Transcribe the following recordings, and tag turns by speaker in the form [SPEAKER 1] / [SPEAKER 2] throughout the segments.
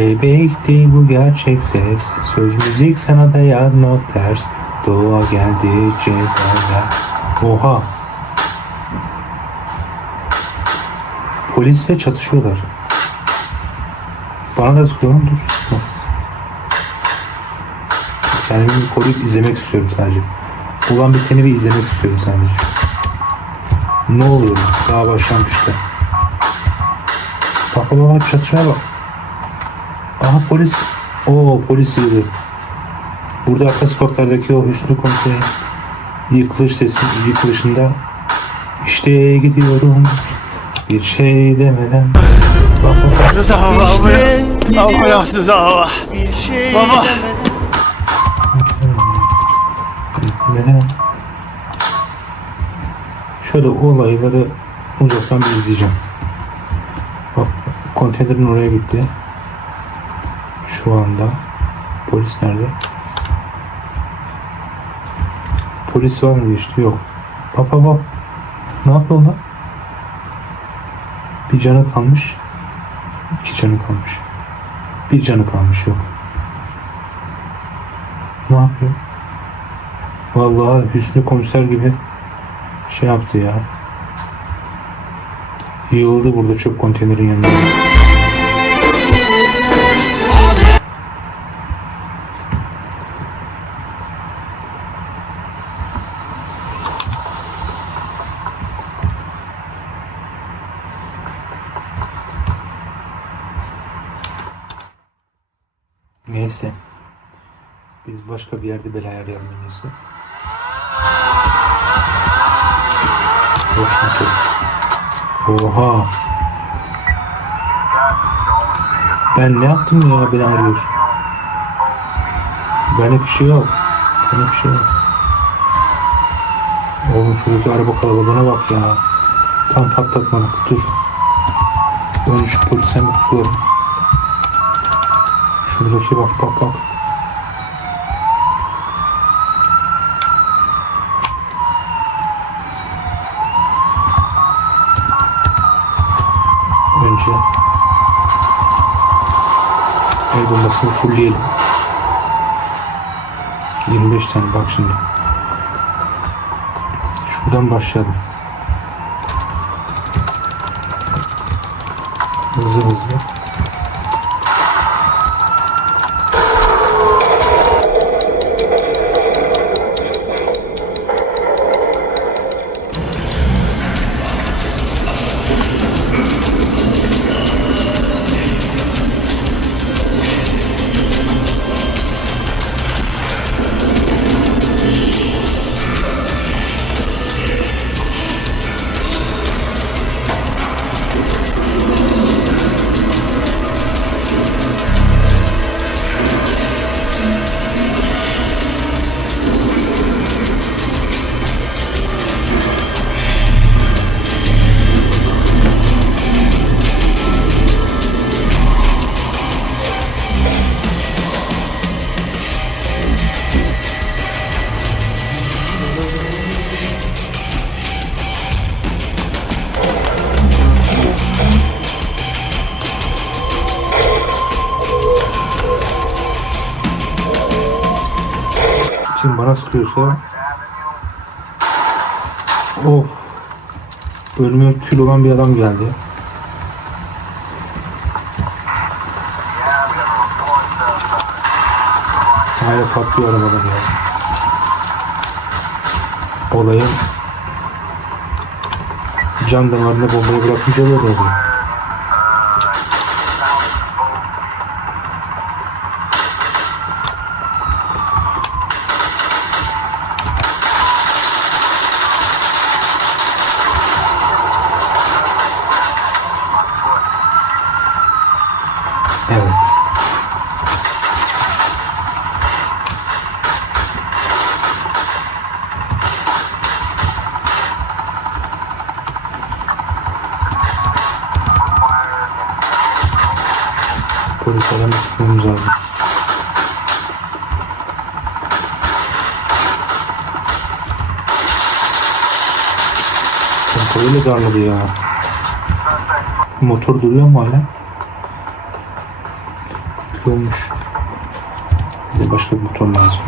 [SPEAKER 1] Bebek değil bu gerçek ses. Söz müzik sana da yazmak ters. Doğa geldi cezaya Oha. Polisle çatışıyorlar. Bana da sıkıyor dur. Kendimi koruyup izlemek istiyorum sadece. Olan biteni bir izlemek istiyorum sadece. Ne oluyor? Daha başlangıçta. Bak bak çatışmaya bak Aha polis. Oo polis yığdı. Burada arka sokaklardaki o Hüsnü Komiser'in yıkılış sesi, yıkılışında işte gidiyorum bir şey demeden.
[SPEAKER 2] Rıza baba
[SPEAKER 3] İşte
[SPEAKER 2] ambulans Rıza baba.
[SPEAKER 3] Bir şey
[SPEAKER 2] Baba.
[SPEAKER 3] demeden
[SPEAKER 1] Demeden. Şöyle olayları uzaktan bir izleyeceğim. Bak konteynerin oraya gitti. Şu anda polis nerede? Polis var mı geçti? Yok. Bak bak bak. Ne yapıyor lan? Bir canı kalmış. İki canı kalmış. Bir canı kalmış yok. Ne yapıyor? Vallahi Hüsnü komiser gibi şey yaptı ya. Yığıldı burada çöp konteynerin yanında. Neyse. Biz başka bir yerde bela arayalım en iyisi. Boş motor. Oha. Ben ne yaptım ya beni arıyorsun? Benlik bir şey yok. Benlik bir şey yok. Oğlum şuradaki araba kalabalığına bak ya. Tam patlatmadık. Dur. Önce şu polise mi tutuyorum? Şuradaki bak bak bak. Önce el bombasını fullleyelim. 25 tane bak şimdi. Şuradan başlayalım. Sıkıyorsa Of Önüme kül olan bir adam geldi. Hala patlıyor arabalar ya. Olayın can damarına bombayı bırakınca böyle oluyor. Polis adamı tutmamız lazım. Kontrolü darladı ya. Motor duruyor mu hala? olmuş. Bir de başka bir motor lazım.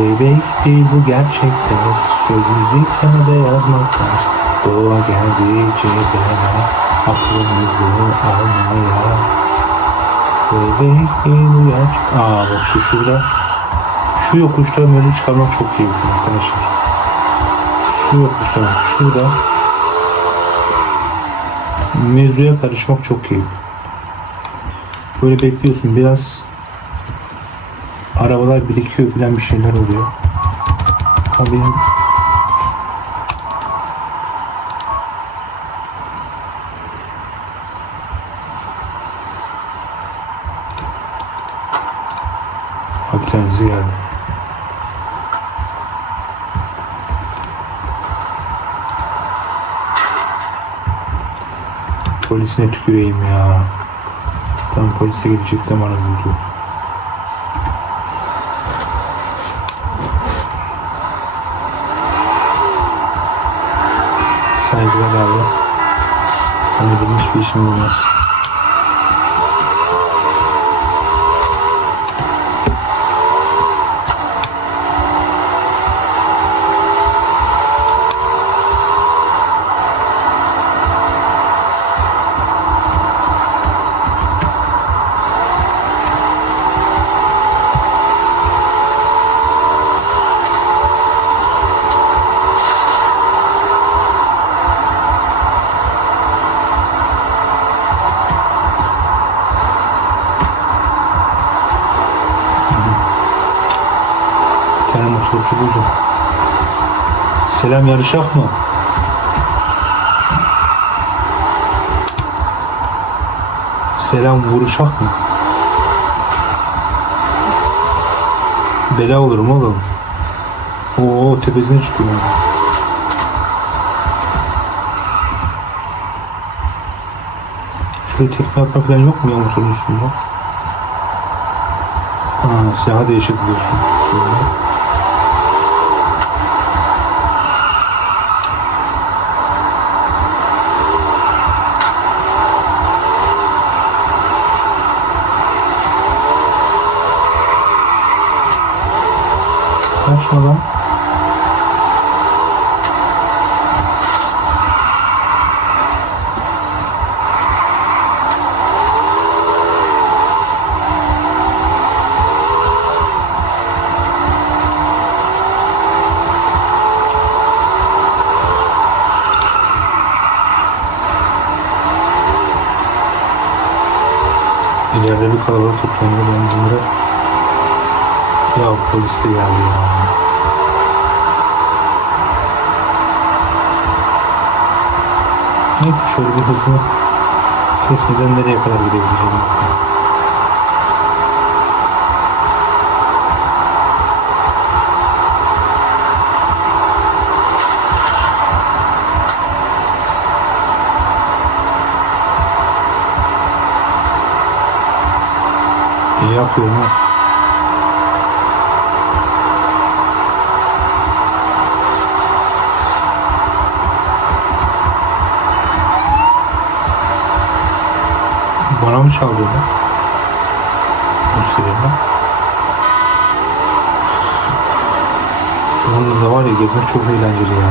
[SPEAKER 1] Bebek değil bu gerçek ses Sözümüzü sana da yazmak ters Doğa geldi cezene Aklımızı almaya. Bebek değil bu gerçek Aa bak şu şurada. Şu yokuşta melodi çıkarmak çok keyifli arkadaşlar. Şu yokuşta bak şurada. Mevzuya karışmak çok keyifli Böyle bekliyorsun. Biraz arabalar birikiyor filan bir şeyler oluyor. Ama benim Akdeniz'e geldi. Polisine tüküreyim ya. Tam polise gelecek zamanı buldu. Hiçbir işim olmaz. Selam yarışak mı? Selam vuruşak mı? Bela olurum oğlum. Oo tepesine çıkıyor. Şöyle tekme atma falan yok mu ya motorun üstünde? Ha, silahı değişebiliyorsun. Şöyle. Kaçma lan. İleride bir kalabalık toplanıyor ben bunlara ya polis de geldi ya. Şöyle bir hızını kesmeden nereye kadar gidebileceğim. Yapıyorum çaldı lan? Bu sirene. Bunun da var ya gezmek çok eğlenceli ya.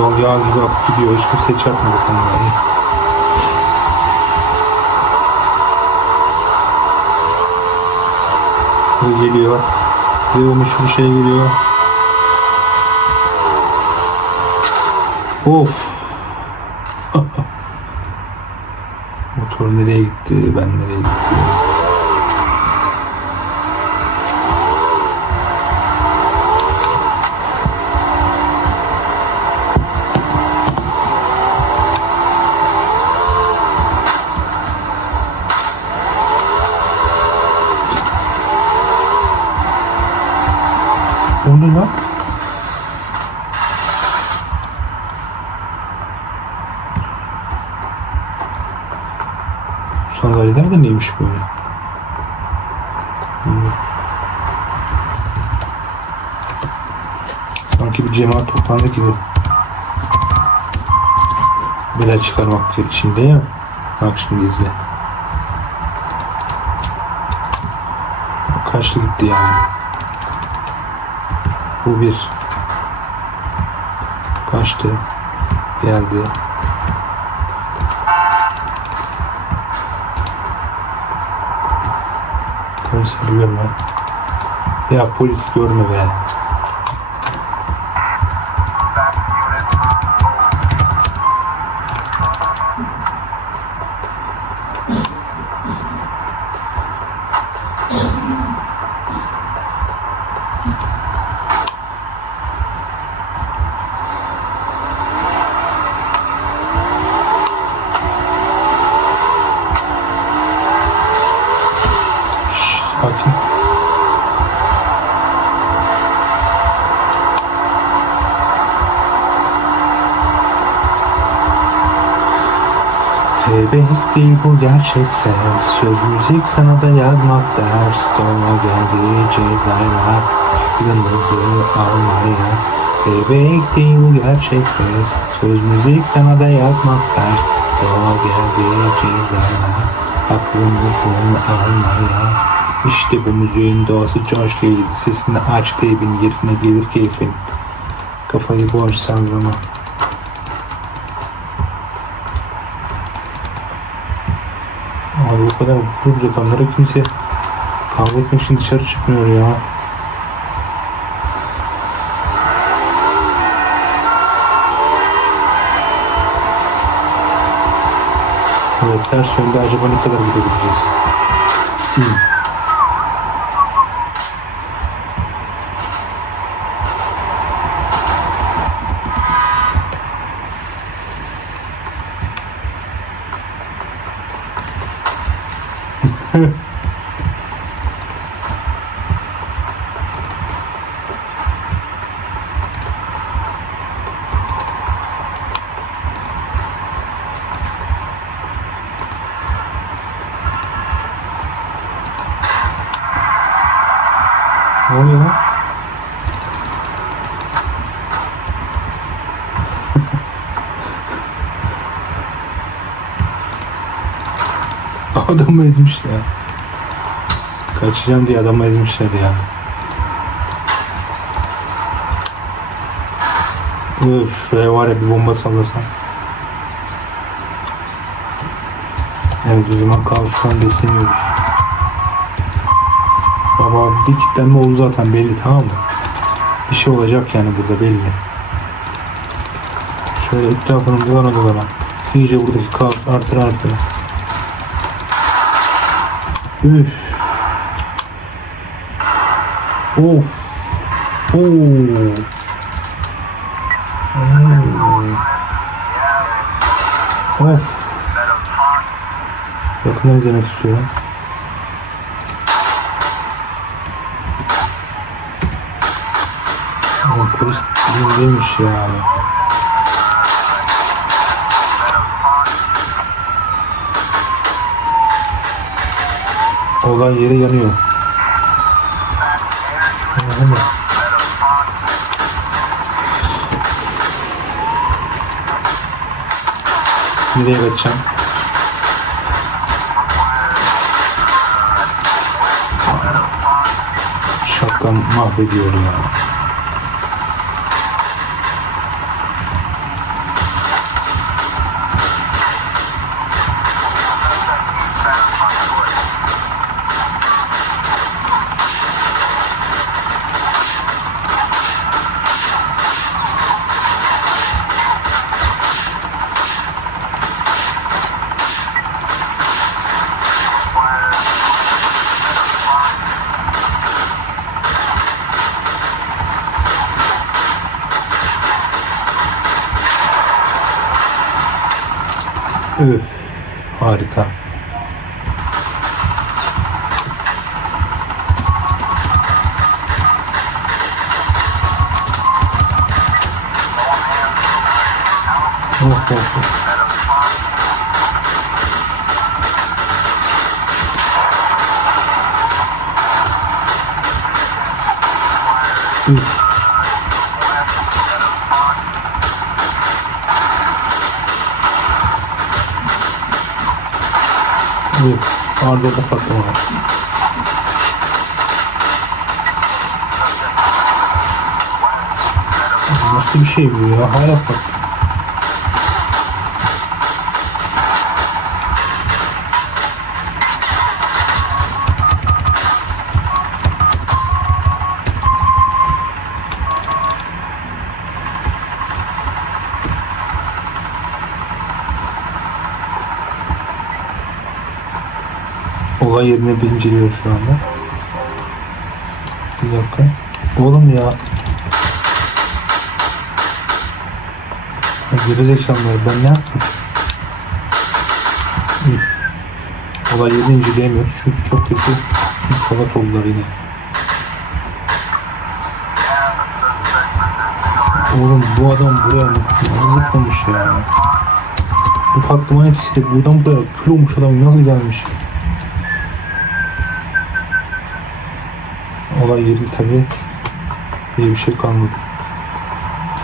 [SPEAKER 1] Yol yağ gibi gidiyor. Hiç kimse çarpmadı kanına. Bu geliyor. Ve o meşhur şey geliyor. Of. Motor nereye gitti? Ben nereye gittim? Sandalyeler de neymiş böyle? Sanki bir cemaat toplandı gibi. Bela çıkarmak için değil mi? Bak şimdi izle. Kaçlı gitti yani. Bu bir. Kaçtı. Geldi. Polis görme. Ya polis görme be. Değil bu gerçek ses Söz müzik sana da yazmak ders. Doğma geldi cezayla Yıldızı almaya. Değil bu gerçek ses Söz müzik sana da yazmak ders. Doğa geldi cezayla Aklımızı almaya. İşte bu müziğin doğası coşkuydu Sesini aç teybin yerine gelir keyfin. Kafayı boş sallama O kadar vuruyoruz adamlara kimse kavga etmek için dışarı çıkmıyor ya. Evet ters yönde acaba ne kadar gidebileceğiz? Hı. Ne oluyor lan? Adamı ezmiş ya. Kaçacağım diye adamı ezmişler ya. Öf, şuraya var ya bir bomba sallasam. Evet o zaman kaostan besleniyoruz. Baba bir kitlenme oldu zaten belli tamam mı? Bir şey olacak yani burada belli. Şöyle etrafını dolana dolana. İyice buradaki kaos artır artır. Üf. Of. Oo. Oo. Of. Yakından izlemek istiyorum. Ama polis değilmiş ya. Olay yeri yanıyor. Anladın mı? Nereye kaçacağım? Şapkam mahvediyor ya. うあれかうほうほうん。Da patlama var. Nasıl bir şey bu ya? Hala pat. Bir inceliyor şu anda. Bir dakika. Oğlum ya. Ya Gerizekalılar ben ne yaptım? Olay yerini inceleyemiyoruz çünkü çok kötü salat oldular yine. Oğlum bu adam buraya? Anlatmamış ya. Bu patlaman etkisiyle buradan buraya kül olmuş adam nasıl gelmiş? Olay yeri tabi diye bir şey kalmadı.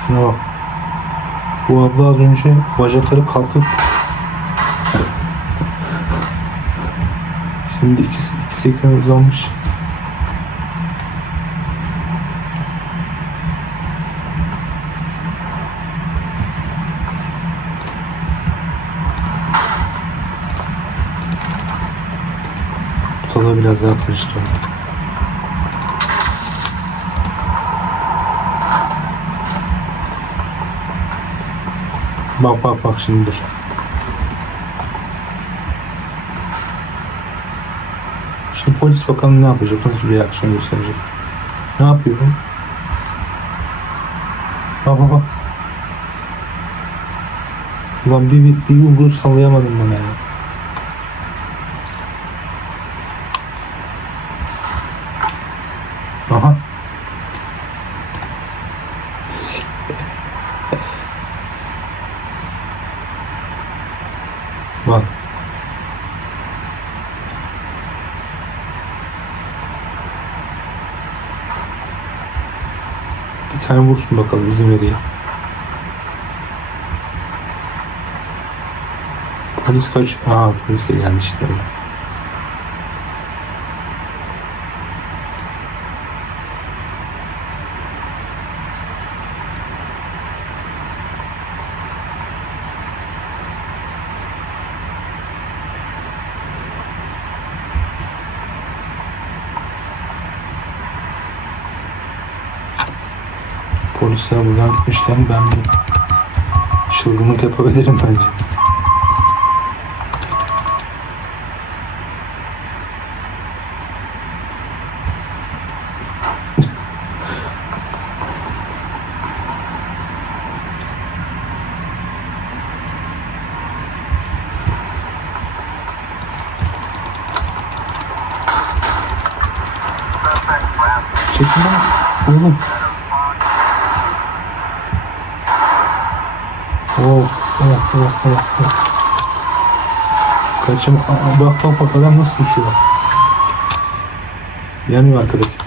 [SPEAKER 1] Şuna bak. Bu abla az önce bacakları kalkıp şimdi 2.80 uzanmış. Tutalım biraz daha karıştıralım. Bak bak bak şimdi dur. Şimdi polis bakalım ne yapacak? Nasıl bir reaksiyon gösterecek? Ne yapıyorum? Bak bak bak. Ulan bir, bir, bir yumruğu sallayamadım bana ya. Aha. Bak. Vursun bakalım izin vereyim. Polis kaç? Aa polis de geldi işte. Polisler buradan gitmişken ben bir çılgınlık yapabilirim bence. Çekin lan. Oh, oh, oh, oh, oh. Kaçım, bak bak bak adam nasıl düşüyor. Yanıyor arkadaki.